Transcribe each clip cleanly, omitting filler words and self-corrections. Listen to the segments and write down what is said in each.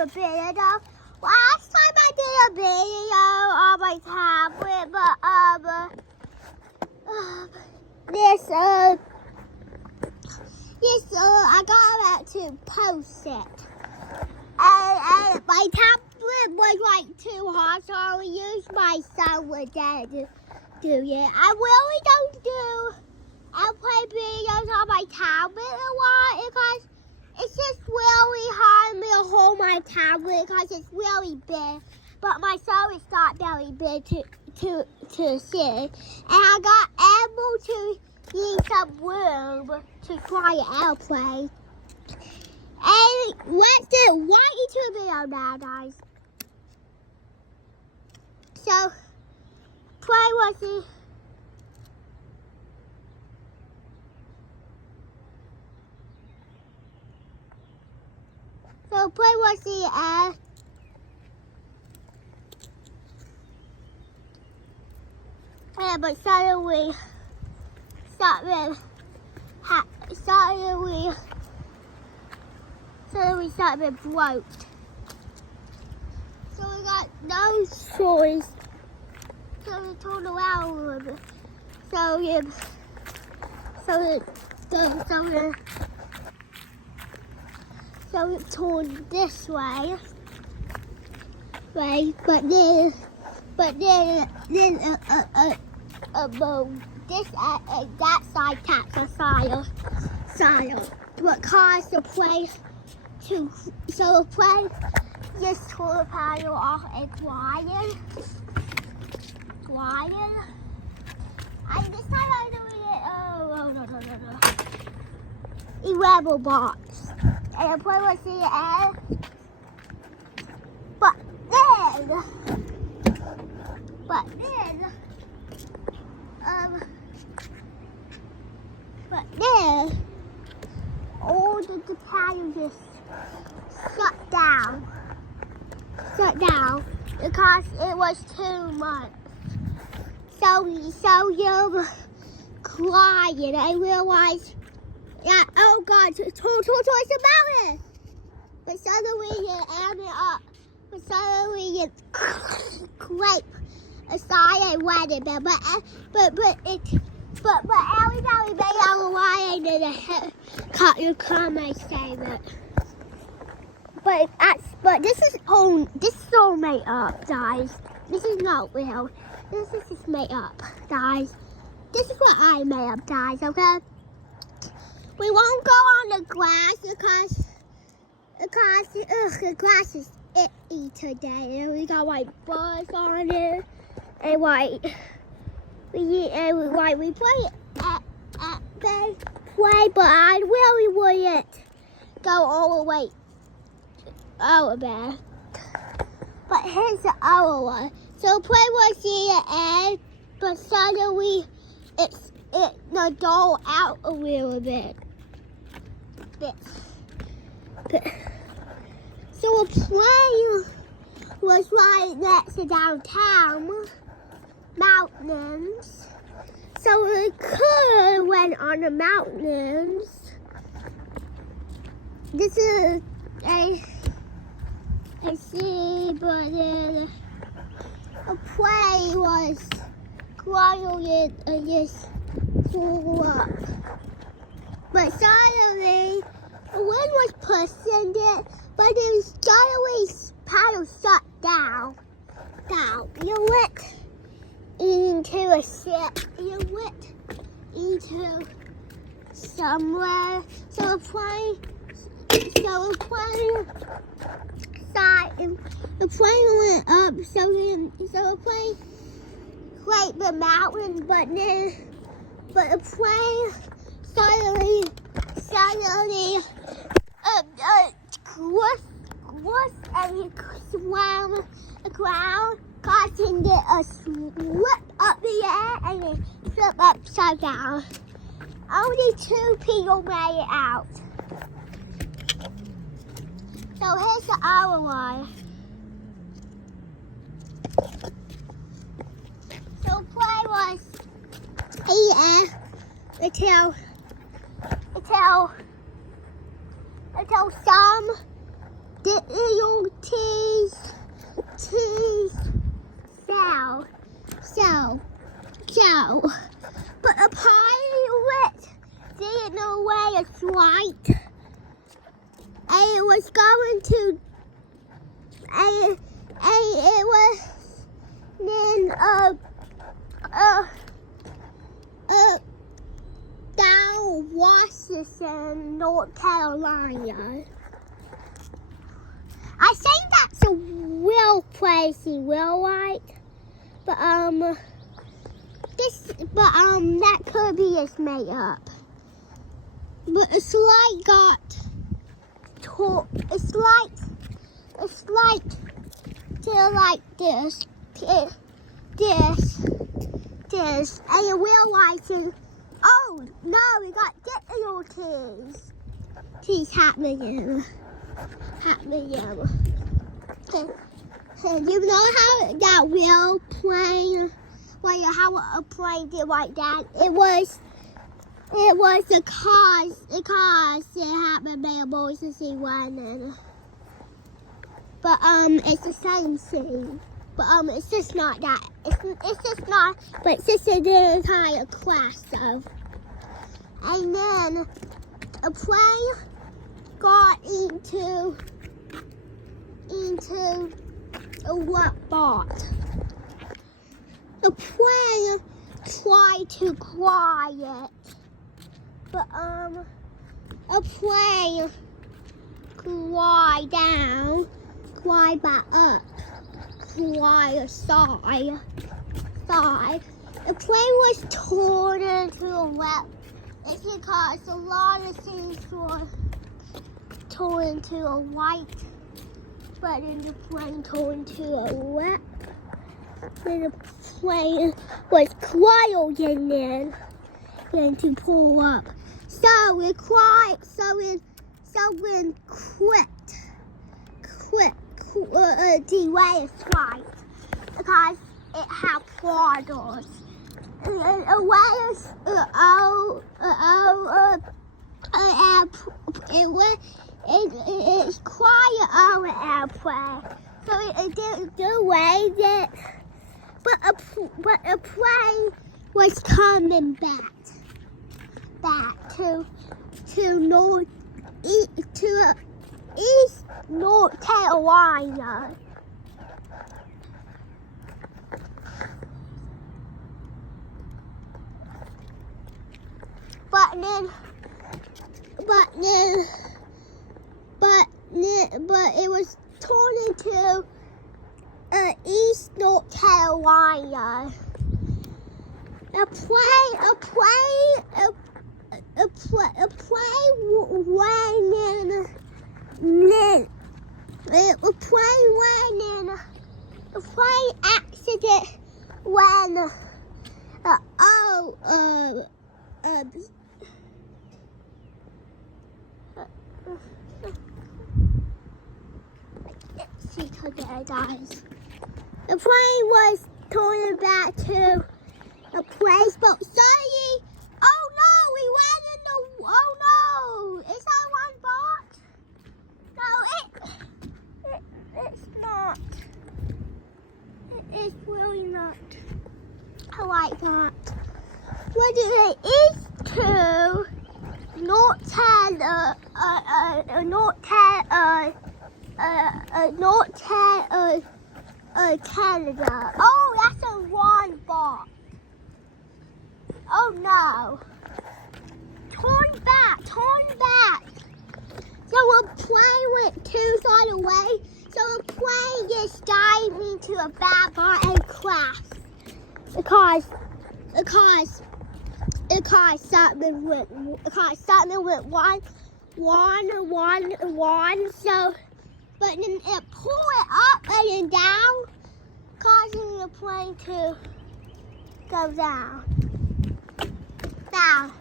a video. Last time I did a video on my tablet, but I got about to post it, and my tablet was like too hot, so I used my cellular data to do it. I really don't do AirPlay videos on my tablet a lot because it's just really hard for me to hold my tablet because it's really big. But my cell is not very big to see. And I got able to use some room to try AirPlay. And let's do one YouTube video now, guys. So, play what's it. So play what's the but suddenly something broke. So we got no choice. So we turned around a little bit. So it turned this way, right? But then that side taps a side, but cause the play so the play just tore the panel off and gliding. And this time I'm doing it. No. A rebel box. And the play was the end. But then all the panel just shut down because it was too much. So you're crying. I realized that, oh God, it's about it. But suddenly you add it up. But suddenly you scrape aside and wet it. But every time we made our line and cut your comment statement. But this is all made up, guys. This is not real. This is just made up, guys. This is what I made up, guys, okay? We won't go on the grass because the grass is icky today. And we got white buzz on it. And we play it at play, but I really wouldn't go all the way over there. But here's the other one. So play was the end, but suddenly the doll out a little bit. So a plane was right next to downtown mountains. So we could have went on the mountains. This is I see, but then a plane was quiet and just flew up. But suddenly, the wind was pushing it, but it suddenly paddle shut down. You went into a ship. You went into somewhere. So the plane went up. So the plane climbed the mountain, but the plane suddenly and he swam the ground, causing it a slip up the air and it flip upside down. Only 2 people made it out. So here's the other one. So play was here until some little cheese fell. So, but a pilot didn't know where it's right. And it was going to, and it was in down Washington, North Carolina. I think that's a real place in real life, but that could be just made up. But it's like this, and in real life, oh no, we got digital keys. Keys happening. And you know how that real plane, how a plane did like that? It was the cars it happened by emergency running. But it's the same thing. But it's just not that. It's just not. But it's just the entire class of. And then a plane got into a robot. The plane tried to quiet, but a plane glide down, glide back up, glide aside. The plane was torn into a web. It's because a lot of things were torn into a white, but then the plane torn into a web. Then the plane was crying in to pull up. So it cried. So it quit. Delay is right because it had problems. It's quiet on the airplane, so it didn't delay it. But a plane was coming back to East North Carolina. But it was torn into East North Carolina. A plane accident when guys. The plane was torn back to a place, but suddenly, oh no, we went in the, oh no, is that one box? No, it's not. It's really not. I like that. What is it? East to North Canada. Oh, that's a wrong box. Oh no. Turn back. So a plane went 2 sides away. So a plane just dived into a bad part and crashed. Because something went one. So, but then it pulled it up and then down, causing the plane to go down. Down.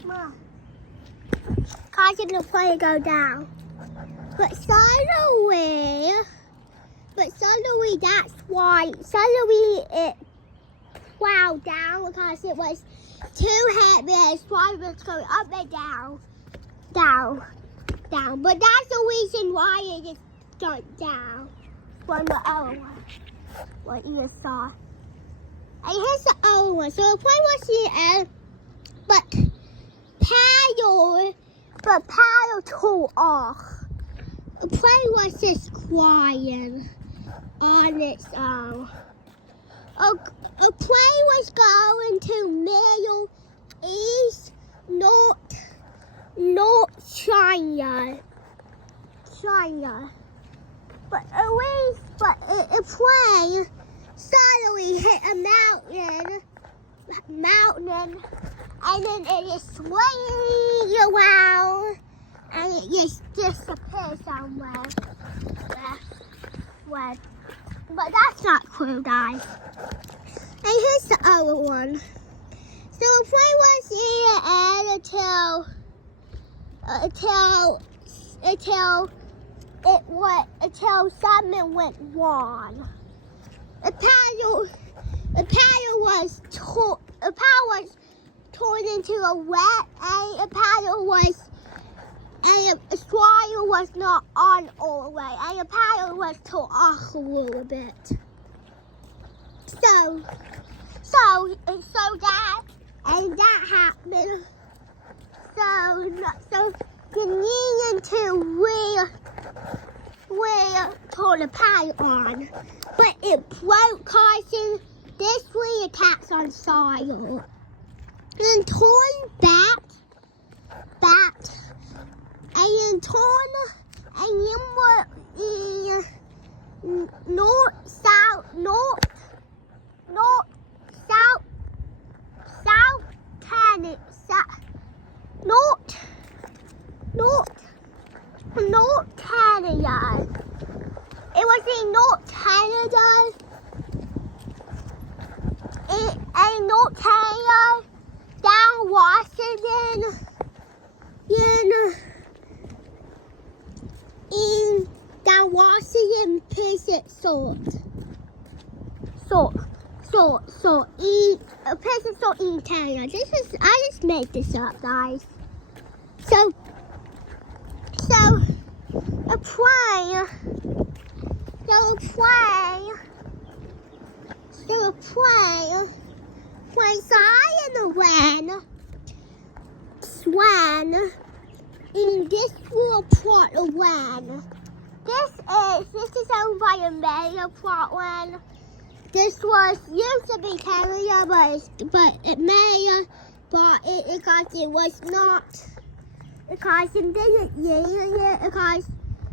Come on. Causing the plane to go down. But suddenly, that's why, suddenly it plow down because it was too heavy. That's why it was going up and down, down, down. But that's the reason why it just went down from the other one. What you just saw. And here's the other one. So the plane was here, but paddle tore off. The plane was just crying on its own. A plane was going to Middle East, North China. But a plane suddenly hit a mountain, and then it just swings around, and it just disappears somewhere. But that's not cool, guys. And here's the other one. So the plane was here until something went wrong. The paddle was torn into a wet, and the spoiler was not on all the way, and the paddle was torn off a little bit. So that happened. So you needed to turn the paddle on, but it broke causing this 3 attacks on soil. And turn back, and then turn, and then what is north, south, Canada. It was in North Canada. And North Canada, down Washington, down Washington, Pacific salt. Pacific salt in Canada. I just made this up, guys. So a plane high in the wind, swam in this little plot of land. This is owned by a major plot land. This was used to be Canada, but it was not, because it didn't use it, because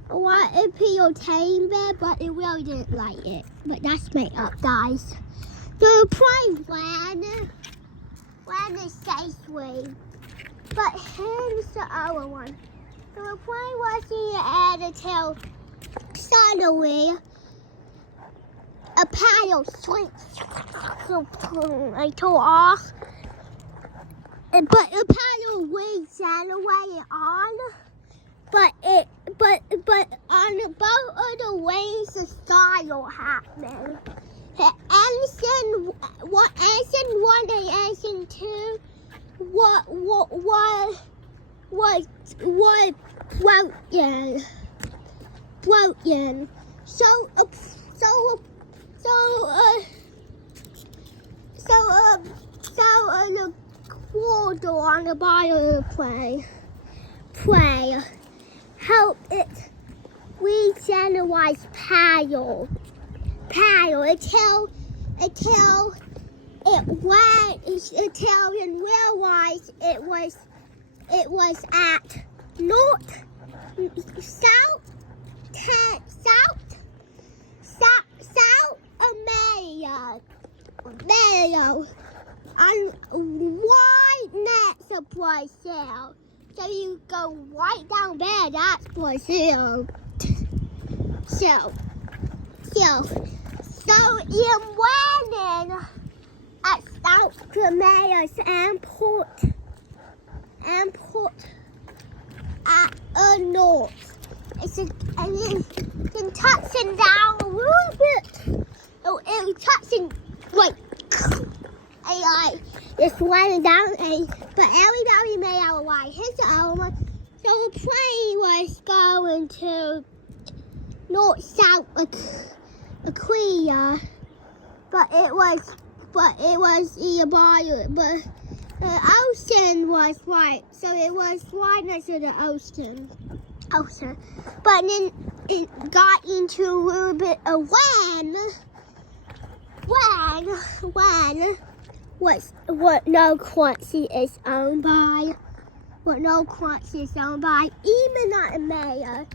a lot of people tamed it, but it really didn't like it. But that's made up, guys. The plane landed safely. But here's the other one. So the plane was in the air until suddenly a paddle I tore off. But the paddle wings generated on. But on both of the wings, the style happened. Engine 1 and engine 2 was broken. So the quarter on the bottom of the plane help it regenerate paddle until it realized it was at South America on wide nets of Brazil. So you go right down there, that's Brazil. So in landing at South America's airport at north. And then touching down a little bit. It was touching like like just running down, but everybody made out right. Here's the other one. So the plane was going to north-south Korea, but it was the ocean was right, so it was right next to the ocean. But then it got into a little bit of when what no quantity is owned by. What no quantity is owned by, even not a mayor.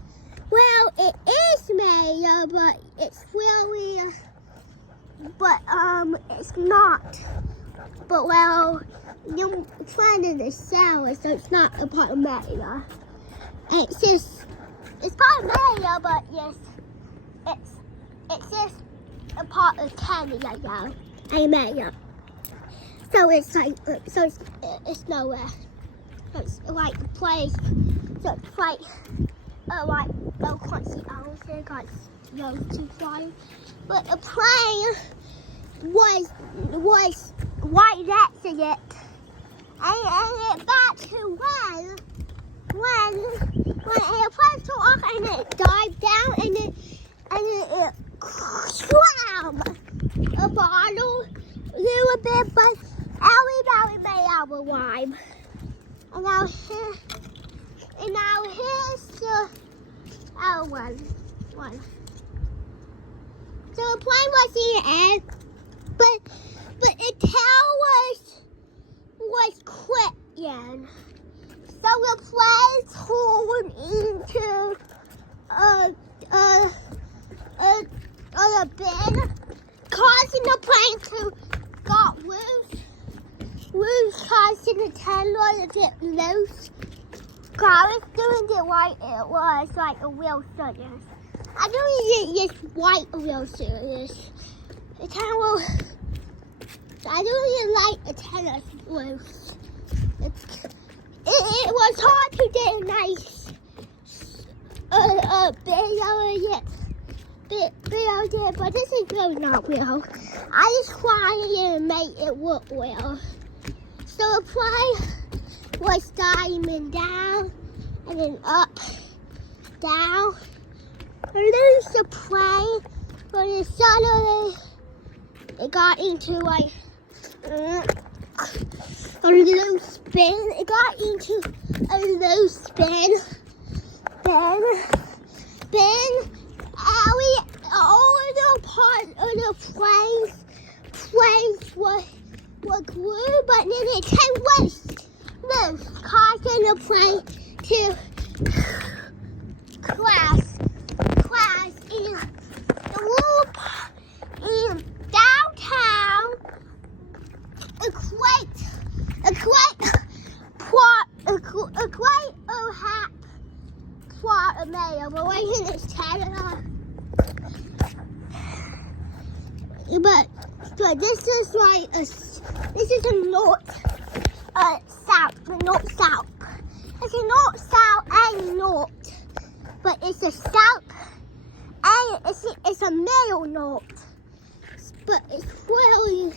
Well, it is mayor, but it's really, it's not. But well, you're planning to sell it, so it's not a part of mayor. It's part of mayor, but yes, it's just a part of county right now, a mayor. So it's like, it's nowhere. So it's like a place. So it's like no quantity owns it, got no too far. But a plane was right next to it, and it back to when airplane took off and it dived down and it swam a bottle a little bit, but everybody made out a rhyme. And now here's the other one. So the plane was in the air, but the tail was quitting. So the plane turned into a bin, causing the plane to got loose, causing the tail to get loose. I was doing it like it was like a real circus. I doing it just like a real circus. The tail, I doing it like a tennis loose. It was hard to get a nice video, but this is really not real. I just tried to make it look real. So the plane was diving down and then up, down, lose the plane, but then suddenly it got into like a loose spin. It got into a loose spin. Then all of the parts of the planes were glued, but then it came loose, causing the plane to crash in the little in downtown. A great hat plot of mayor, but right here it's Canada. But this is like this is a north south. It's a north south and north, but it's a south and it's a middle north. But it's really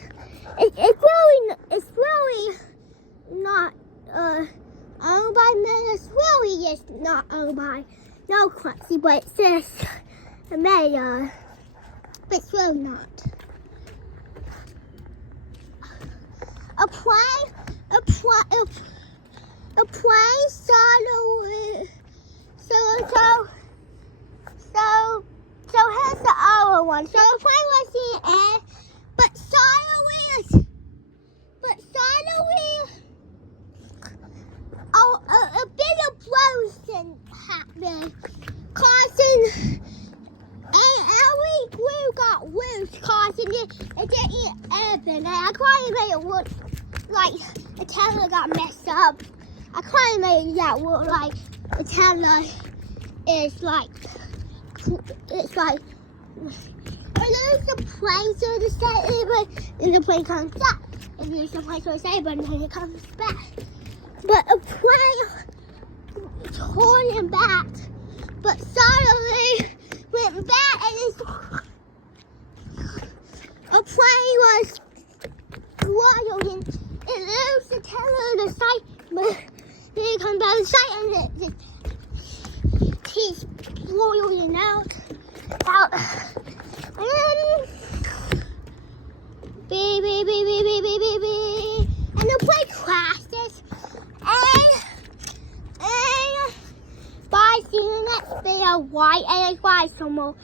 not owned by mayor. It's really just not owned by no country, but it's just a mayor. But it's really not. A plane suddenly. So here's the other one. So the plane was in the air, but suddenly, a bit of explosion happened, causing every glue got loose, causing it didn't happen. I couldn't make it look like the camera got messed up. I couldn't make that look like the camera is like, it's like, I lose the plane so to say, and the plane comes back. And lose the plane so to say, but then it comes back. But a plane turning back, but suddenly went back and a plane was wild and it looks the tail of the side. Then it comes down the side and the teeth boiling out. And the plane crashes. And bye, see you next video. White and white some more.